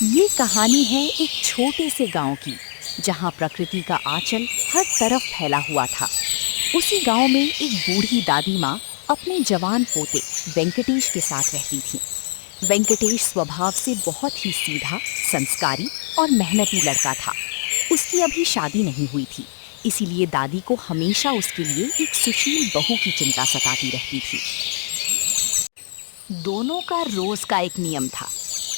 ये कहानी है एक छोटे से गांव की, जहां प्रकृति का आंचल हर तरफ फैला हुआ था। उसी गांव में एक बूढ़ी दादी माँ अपने जवान पोते वेंकटेश के साथ रहती थी। वेंकटेश स्वभाव से बहुत ही सीधा, संस्कारी और मेहनती लड़का था। उसकी अभी शादी नहीं हुई थी, इसीलिए दादी को हमेशा उसके लिए एक सुशील बहू की चिंता सताती रहती थी। दोनों का रोज का एक नियम था।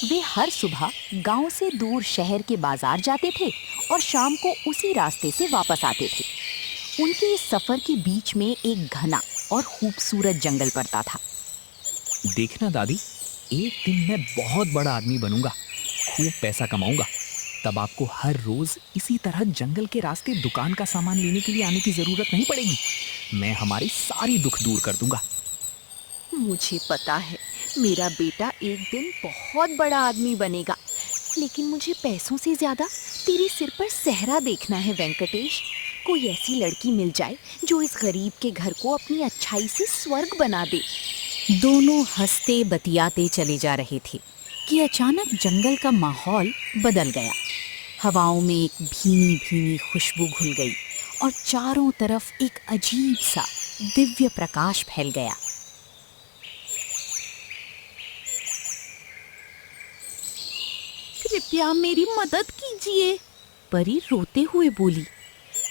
वे हर सुबह गांव से दूर शहर के बाजार जाते थे और शाम को उसी रास्ते से वापस आते थे। उनके इस सफर के बीच में एक घना और खूबसूरत जंगल पड़ता था। देखना दादी, एक दिन मैं बहुत बड़ा आदमी बनूंगा, खूब पैसा कमाऊंगा। तब आपको हर रोज इसी तरह जंगल के रास्ते दुकान का सामान लेने के लिए आने की जरूरत नहीं पड़ेगी। मैं हमारी सारी दुख दूर कर दूंगा। मुझे पता है मेरा बेटा एक दिन बहुत बड़ा आदमी बनेगा, लेकिन मुझे पैसों से ज्यादा तेरे सिर पर सेहरा देखना है वेंकटेश। कोई ऐसी लड़की मिल जाए जो इस गरीब के घर को अपनी अच्छाई से स्वर्ग बना दे। दोनों हंसते बतियाते चले जा रहे थे कि अचानक जंगल का माहौल बदल गया। हवाओं में एक भीनी भीनी खुशबू घुल गई और चारों तरफ एक अजीब सा दिव्य प्रकाश फैल गया। कृपया मेरी मदद कीजिए, परी रोते हुए बोली।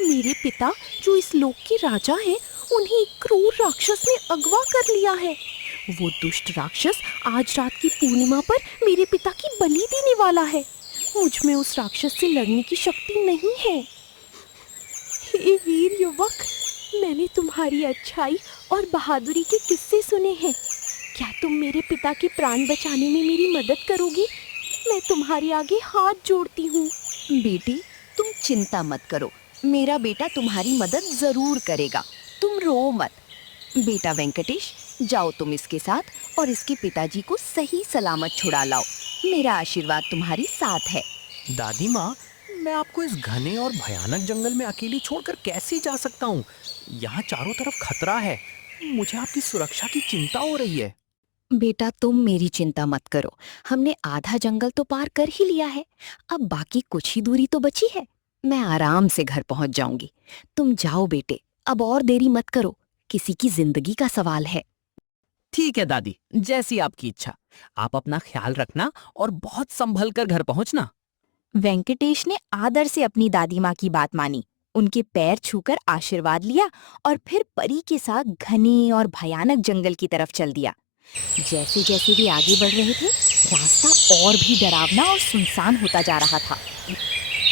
मेरे पिता जो इस लोक के राजा हैं, उन्हें एक क्रूर राक्षस ने अगवा कर लिया है। वो दुष्ट राक्षस आज रात की पूर्णिमा पर मेरे पिता की बलि देने वाला है। मुझ में उस राक्षस से लड़ने की शक्ति नहीं है। हे वीर युवक, मैंने तुम्हारी अच्छाई और बहादुरी के किस्से सुने हैं। क्या तुम मेरे पिता के प्राण बचाने में मेरी मदद करोगी? मैं तुम्हारे आगे हाथ जोड़ती हूँ। बेटी, तुम चिंता मत करो, मेरा बेटा तुम्हारी मदद जरूर करेगा। तुम रो मत। बेटा वेंकटेश, जाओ तुम इसके साथ और इसके पिताजी को सही सलामत छुड़ा लाओ। मेरा आशीर्वाद तुम्हारी साथ है। दादी माँ, मैं आपको इस घने और भयानक जंगल में अकेली छोड़कर कैसे जा सकता हूँ? यहाँ चारों तरफ खतरा है। मुझे आपकी सुरक्षा की चिंता हो रही है। बेटा, तुम मेरी चिंता मत करो। हमने आधा जंगल तो पार कर ही लिया है। अब बाकी कुछ ही दूरी तो बची है। मैं आराम से घर पहुंच जाऊंगी। तुम जाओ बेटे, अब और देरी मत करो। किसी की जिंदगी का सवाल है। ठीक है दादी, जैसी आपकी इच्छा। आप अपना ख्याल रखना और बहुत संभल कर घर पहुंचना। वेंकटेश ने आदर से अपनी दादी माँ की बात मानी, उनके पैर छूकर आशीर्वाद लिया और फिर परी के साथ घने और भयानक जंगल की तरफ चल दिया। जैसे जैसे वे आगे बढ़ रहे थे, रास्ता और भी डरावना और सुनसान होता जा रहा था।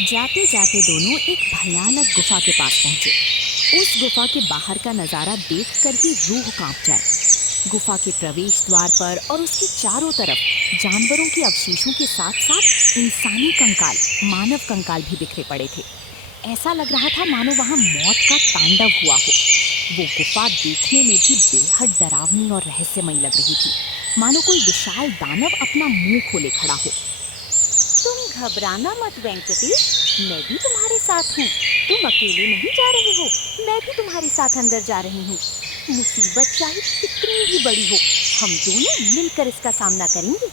जाते जाते दोनों एक भयानक गुफा के पास पहुंचे। उस गुफा के बाहर का नजारा देखकर ही रूह कांप जाए। गुफा के प्रवेश द्वार पर और उसके चारों तरफ जानवरों के अवशेषों के साथ साथ इंसानी कंकाल, मानव कंकाल भी बिखरे पड़े थे। ऐसा लग रहा था मानो वहां मौत का तांडव हुआ हो। वो गुफा देखने में भी बेहद डरावनी और रहस्यमयी लग रही थी, मानो कोई विशाल दानव अपना मुंह खोले खड़ा हो। तुम घबराना मत वेंकटेश, मैं भी तुम्हारे साथ हूँ। तुम अकेले नहीं जा रहे हो, मैं भी तुम्हारे साथ अंदर जा रही हूँ। मुसीबत चाहे कितनी भी बड़ी हो, हम दोनों मिलकर इसका सामना करेंगे।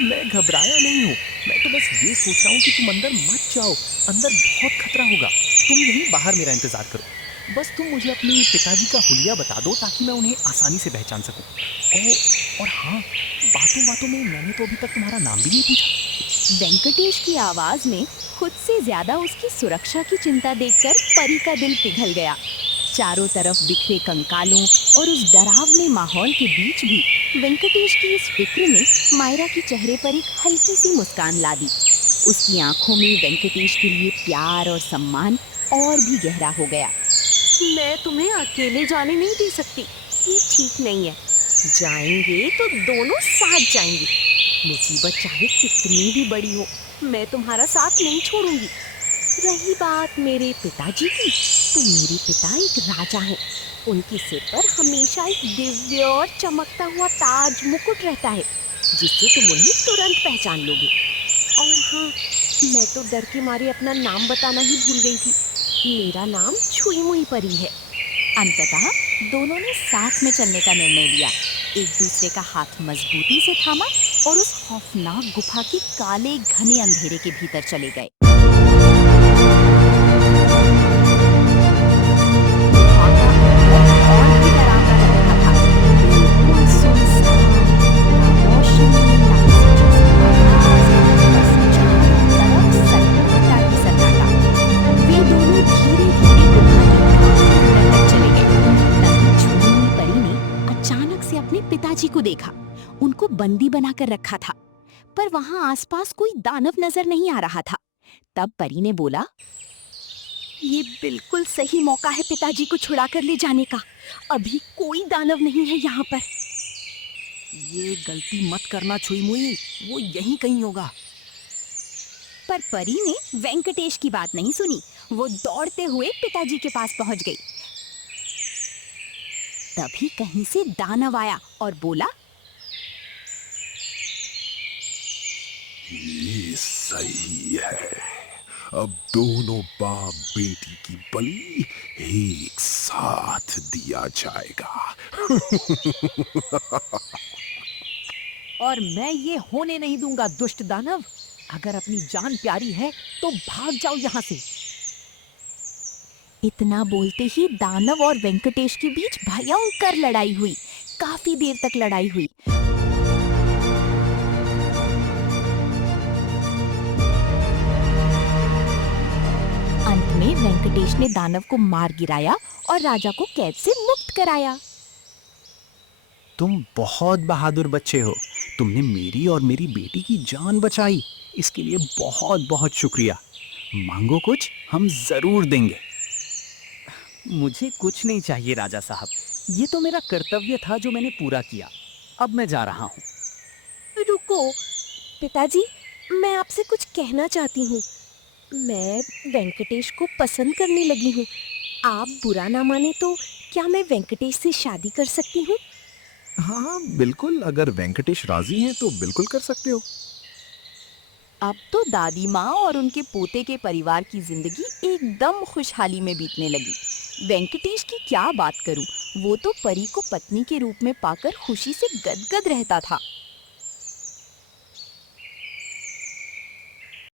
मैं घबराया नहीं हूँ। मैं तो बस ये सोच रहा हूँ कि तुम अंदर मत जाओ। अंदर बहुत खतरा होगा। तुम यहीं बाहर मेरा इंतजार करो। बस तुम मुझे अपने पिताजी का हुलिया बता दो ताकि मैं उन्हें आसानी से पहचान सकूं। और हाँ, बातों बातों में मैंने तो अभी तक तुम्हारा नाम भी नहीं पूछा। वेंकटेश की आवाज में खुद से ज्यादा उसकी सुरक्षा की चिंता देखकर परी का दिल पिघल गया। चारों तरफ बिखरे कंकालों और उस डरावने माहौल के बीच भी वेंकटेश की इस फिक्र ने मायरा के चेहरे पर एक हल्की सी मुस्कान ला दी। उसकी आंखों में वेंकटेश के लिए प्यार और सम्मान और भी गहरा हो गया। मैं तुम्हें अकेले जाने नहीं दे सकती, ये ठीक नहीं है। जाएंगे तो दोनों साथ जाएंगे। मुसीबत चाहे कितनी भी बड़ी हो, मैं तुम्हारा साथ नहीं छोड़ूंगी। रही बात मेरे पिताजी की, तो मेरे पिता एक राजा हैं। उनके सिर पर हमेशा एक दिव्य और चमकता हुआ ताज मुकुट रहता है, जिससे तुम उन्हें तुरंत पहचान लोगे। और हाँ, मैं तो डर के मारे अपना नाम बताना ही भूल गई थी। मेरा नाम छुई मुई परी है। अंततः दोनों ने साथ में चलने का निर्णय लिया, एक दूसरे का हाथ मजबूती से थामा और उस खौफनाक गुफा के काले घने अंधेरे के भीतर चले गए। और भी डरावना लग रहा था। बिल्कुल सुनसान, ना रोशनी, ना किसी चीज़ की आवाज़, बस चारों तरफ सन्नाटा ही सन्नाटा। वे दोनों धीरे-धीरे गुफा के काफी अंदर तक चले गए। तभी छुई हुई परी ने अचानक से अपने पिताजी को देखा। उनको बंदी बनाकर रखा था, पर वहां आसपास कोई दानव नजर नहीं आ रहा था। तब परी ने बोला, ये बिल्कुल सही मौका है पिताजी को छुड़ा कर ले जाने का। अभी कोई दानव नहीं है यहाँ पर। ये गलती मत करना छुई मुई, वो यहीं कहीं होगा। पर परी ने वेंकटेश की बात नहीं सुनी। वो दौड़ते हुए पिताजी के पास पहुंच गई। तभी कहीं से दानव आया और बोला, ये सही है। अब दोनों बाप बेटी की बलि एक साथ दिया जाएगा। और मैं ये होने नहीं दूंगा दुष्ट दानव। अगर अपनी जान प्यारी है तो भाग जाओ यहाँ से। इतना बोलते ही दानव और वेंकटेश के बीच भयंकर लड़ाई हुई। काफी देर तक लड़ाई हुई। अंत में वेंकटेश ने दानव को मार गिराया और राजा को कैद से मुक्त कराया। तुम बहुत बहादुर बच्चे हो। तुमने मेरी और मेरी बेटी की जान बचाई। इसके लिए बहुत बहुत शुक्रिया। मांगो कुछ, हम जरूर देंगे। मुझे कुछ नहीं चाहिए राजा साहब। ये तो मेरा कर्तव्य था जो मैंने पूरा किया। अब मैं जा रहा हूँ। रुको पिताजी, मैं आपसे कुछ कहना चाहती हूँ। मैं वेंकटेश को पसंद करने लगी हूँ। आप बुरा ना माने तो क्या मैं वेंकटेश से शादी कर सकती हूँ? हाँ बिल्कुल, अगर वेंकटेश राजी हैं तो बिल्कुल कर सकते हो। अब तो दादी माँ और उनके पोते के परिवार की जिंदगी एकदम खुशहाली में बीतने लगी। वेंकटेश की क्या बात करूं, वो तो परी को पत्नी के रूप में पाकर खुशी से गदगद रहता था।